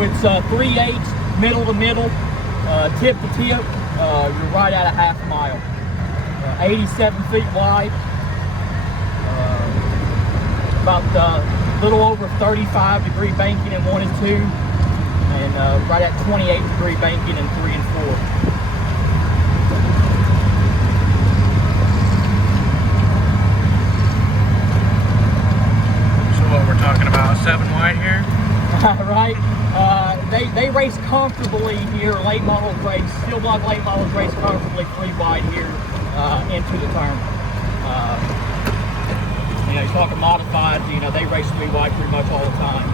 So it's 3/8, middle to middle, tip to tip. You're right at a half mile. 87 feet wide. About a little over 35-degree banking in 1 and 2, and right at 28-degree banking in 3 and 4. So what we're talking about, 7 wide here? Right. They race comfortably here. Late models race, steel block late models race comfortably 3 wide here into the turn. You know, he's talking modified. You know, they race 3 wide pretty much all the time.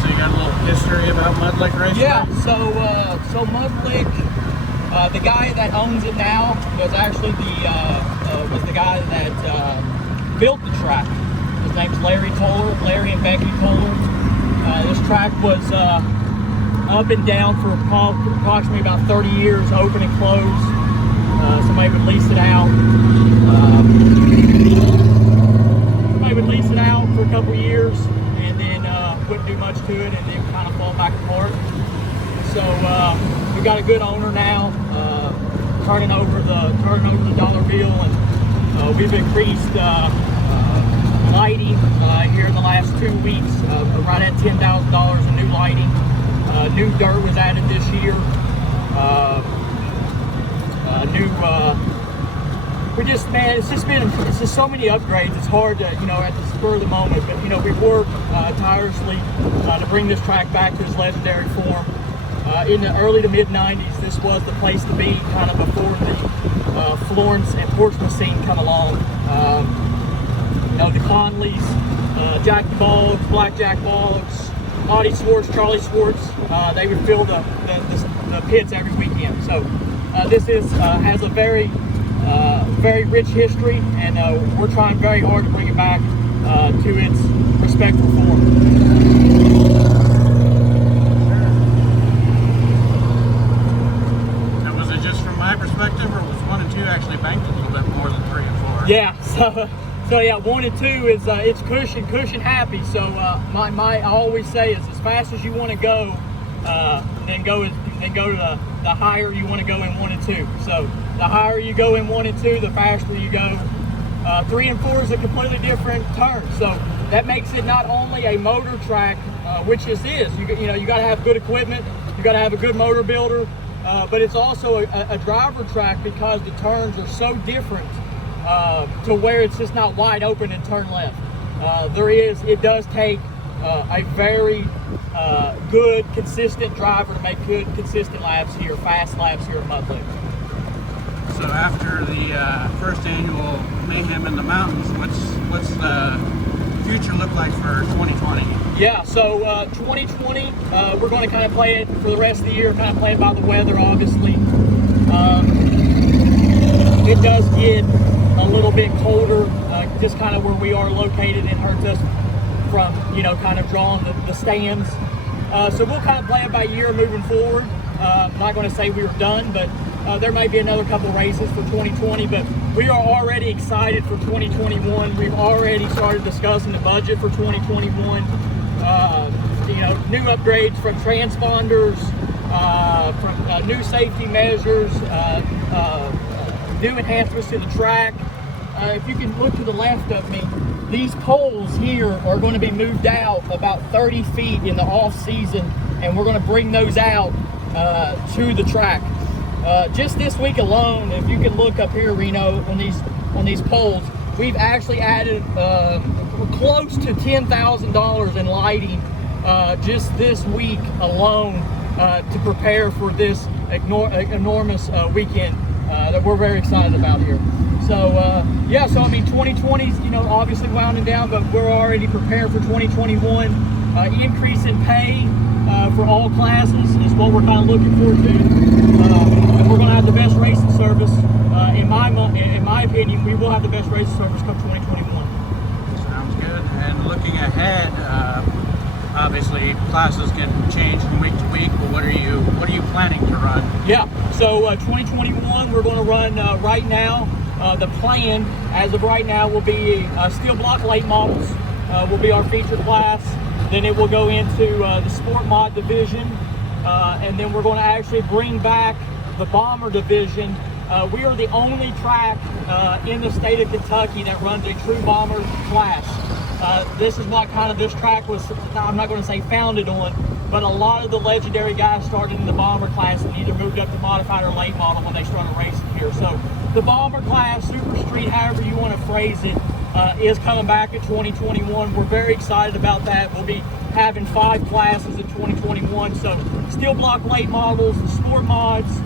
So you got a little history about Mudlick Raceway? Yeah. So Mudlick, the guy that owns it now was actually the guy that built the track. His name's Larry and Becky Toller. This track was up and down for approximately about 30 years, open and closed. Somebody would lease it out. For a couple years, and then wouldn't do much to it, and then kind of fall back apart. So we got a good owner now, turning over the dollar bill, and we've increased lighting here in the last 2 weeks, right at $10,000 in new lighting. New dirt was added this year. It's just so many upgrades. It's hard to, you know, at the spur of the moment, but you know, we've worked tirelessly to bring this track back to its legendary form. In the early to mid 90s, this was the place to be, kind of before the Florence and Portsmouth scene come along. You know, the Conleys, Jackie Boggs, Blackjack Boggs, Audie Swartz, Charlie Swartz, they would fill the pits every weekend. So this has a very rich history, and we're trying very hard to bring it back to its respectful form. Now, was it just from my perspective, or was 1 and 2 actually banked a little bit more than 3 and 4? Yeah, so yeah, 1 and 2 is it's cushion happy. So I always say is as fast as you want to go, then go to the higher you want to go in 1 and 2. So the higher you go in 1 and 2, the faster you go. 3 and 4 is a completely different turn. So that makes it not only a motor track, which this is. You know, you got to have good equipment. You got to have a good motor builder. But it's also a driver track because the turns are so different to where it's just not wide open and turn left. It does take a very good, consistent driver to make good, consistent laps here, fast laps here at Mudlick. So after the first annual Mayhem in the Mountains, what's the future look like for 2020? Yeah, so 2020, we're going to kind of play it for the rest of the year, kind of play it by the weather, obviously. It does get a little bit colder, just kind of where we are located, and hurts us from, you know, kind of drawing the stands. So we'll kind of play it by year moving forward. I'm not going to say we were done, but there may be another couple races for 2020, but we are already excited for 2021. We've already started discussing the budget for 2021. You know, new upgrades from transponders, from new safety measures, new enhancements to the track. If you can look to the left of me, these poles here are going to be moved out about 30 feet in the off season, and we're going to bring those out to the track. Just this week alone, if you can look up here, Reno, on these poles, we've actually added close to $10,000 in lighting just this week alone to prepare for this enormous weekend that we're very excited about here. So yeah, so I mean 2020's, you know, obviously winding down, but we're already prepared for 2021. Increase in pay for all classes is what we're kind of looking forward to. And we're going to have the best racing service. In my opinion, we will have the best racing service come 2021. Sounds good. And looking ahead, obviously classes can change from week to week, but what are you planning to run? Yeah, so 2021 we're going to run right now. The plan, as of right now, will be steel block late models will be our feature class. Then it will go into the sport mod division, and then we're going to actually bring back the bomber division. We are the only track in the state of Kentucky that runs a true bomber class. This is what kind of this track was, I'm not going to say founded on, but a lot of the legendary guys started in the bomber class and either moved up to modified or late model when they started racing here. So the bomber class, super street, however you want to phrase it, is coming back in 2021. We're very excited about that. We'll be having 5 classes in 2021. So steel block late models, the sport mods,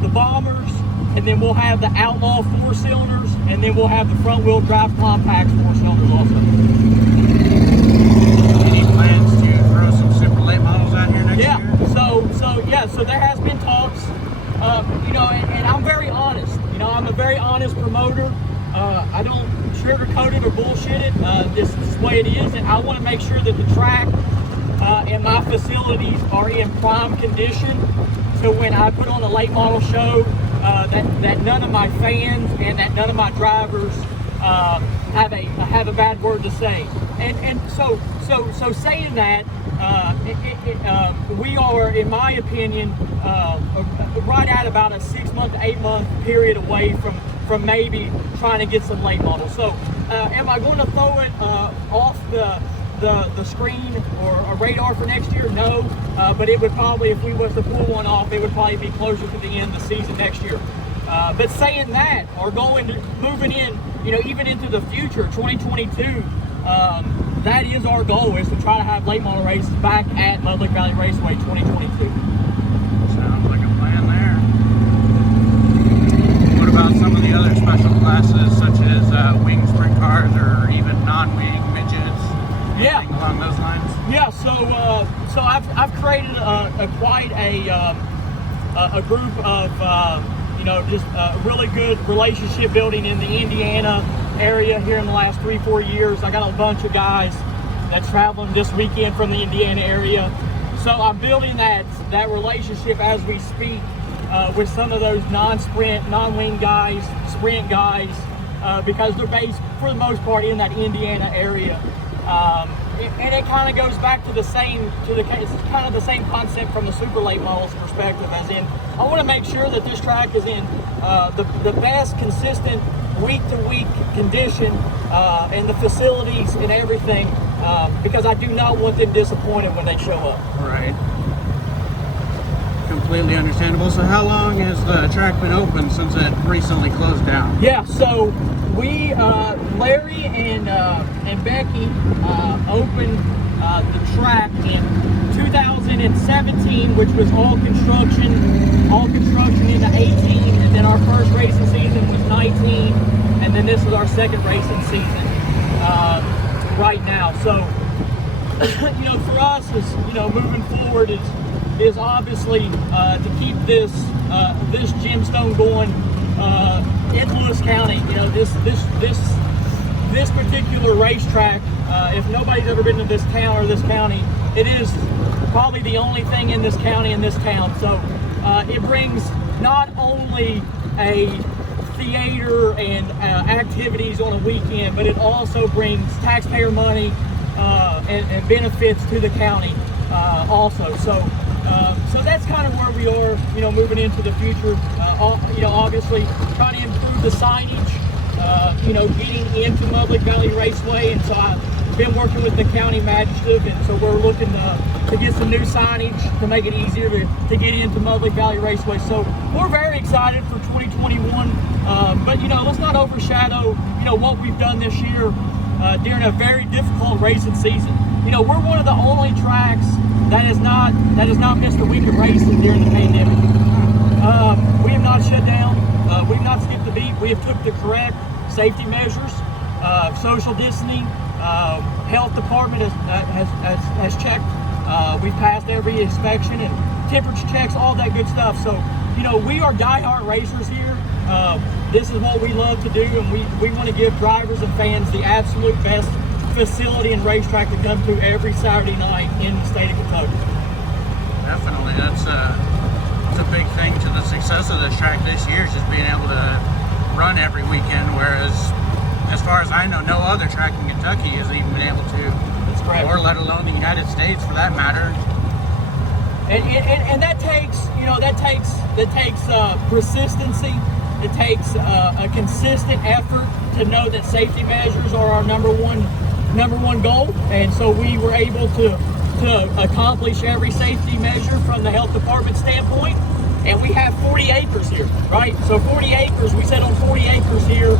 the bombers, and then we'll have the outlaw 4-cylinders, and then we'll have the front wheel drive compact 4-cylinders also. Any plans to throw some super late models out here next year? So there has been talks, you know, and I'm very honest. You know, I'm a very honest promoter. I don't sugarcoat it or bullshit it. This is the way it is, and I want to make sure that the track and my facilities are in prime condition. So when I put on a late model show, that none of my fans and that none of my drivers have a bad word to say. And so saying that, we are, in my opinion, right at about a 6-month to 8-month period away from maybe trying to get some late models. So am I going to throw it off the screen or a radar for next year? No, but it would probably, if we was to pull one off, it would probably be closer to the end of the season next year. But saying that, or moving in, you know, even into the future, 2022, that is our goal, is to try to have late model races back at Mudlick Valley Raceway 2022. Sounds like a plan there. What about some of the other special classes, such as wing sprint cars or even non-wing midgets? Yeah, anything along those lines. Yeah, so I've created quite a group of you know, just really good relationship building in the Indiana area here in the last 3-4 years. I got a bunch of guys that's traveling this weekend from the Indiana area, so I'm building that relationship as we speak with some of those non-sprint, non-wing guys, sprint guys, because they're based for the most part in that Indiana area. And it kind of goes back to it's kind of the same concept from the super late models perspective, as in, I want to make sure that this track is in the best consistent week-to-week condition, and the facilities and everything, because I do not want them disappointed when they show up. Right. Completely understandable. So how long has the track been open since it recently closed down? Yeah, so we, Larry and Becky opened the track in 2017, which was all construction into 18, and then our first racing season was 19, and then this is our second racing season right now. So, you know, for us, is, you know, moving forward is obviously to keep this gemstone going in Lewis County. You know, this particular racetrack, if nobody's ever been to this town or this county, it is probably the only thing in this county, in this town. So it brings not only a theater and activities on a weekend, but it also brings taxpayer money and benefits to the county also. So that's kind of where we are, you know, moving into the future. You know, obviously trying to improve the signage, you know, getting into Mudlick Valley Raceway, and so I've been working with the county magistrate, and so we're looking to get some new signage to make it easier to get into Mudlick Valley Raceway. So we're very excited for 2021, but you know, let's not overshadow, you know, what we've done this year during a very difficult racing season. You know, we're one of the only tracks that has not missed a week of racing during the pandemic. We have not shut down. We have not skipped a beat. We have took the correct safety measures, social distancing. Health department has checked. We've passed every inspection and temperature checks, all that good stuff. So, you know, we are diehard racers here. This is what we love to do, and we want to give drivers and fans the absolute best facility and racetrack to come to every Saturday night in the state of Kentucky. Definitely, that's a big thing to the success of this track this year, is just being able to run run every weekend, whereas as far as I know, no other track in Kentucky has even been able to, That's correct. or let alone the United States for that matter. And that takes, you know, that takes persistency. It takes a consistent effort to know that safety measures are our number one goal. And so we were able to accomplish every safety measure from the health department standpoint. And we have 40 acres here, right? So 40 acres, we set on 40 acres here.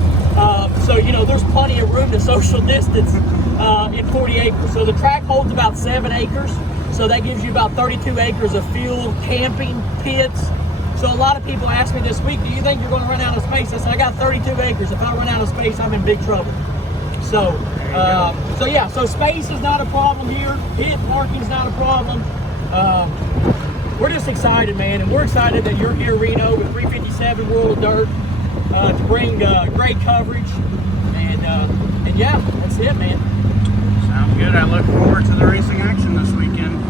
So, you know, there's plenty of room to social distance in 40 acres. So the track holds about 7 acres. So that gives you about 32 acres of field, camping, pits. So a lot of people ask me this week, do you think you're going to run out of space? I said, I got 32 acres. If I run out of space, I'm in big trouble. So, so space is not a problem here. Pit parking's not a problem. We're just excited, man, and we're excited that you're here, Reno, with 357 World of Dirt to bring great coverage. And yeah, that's it, man. Sounds good. I look forward to the racing action this weekend.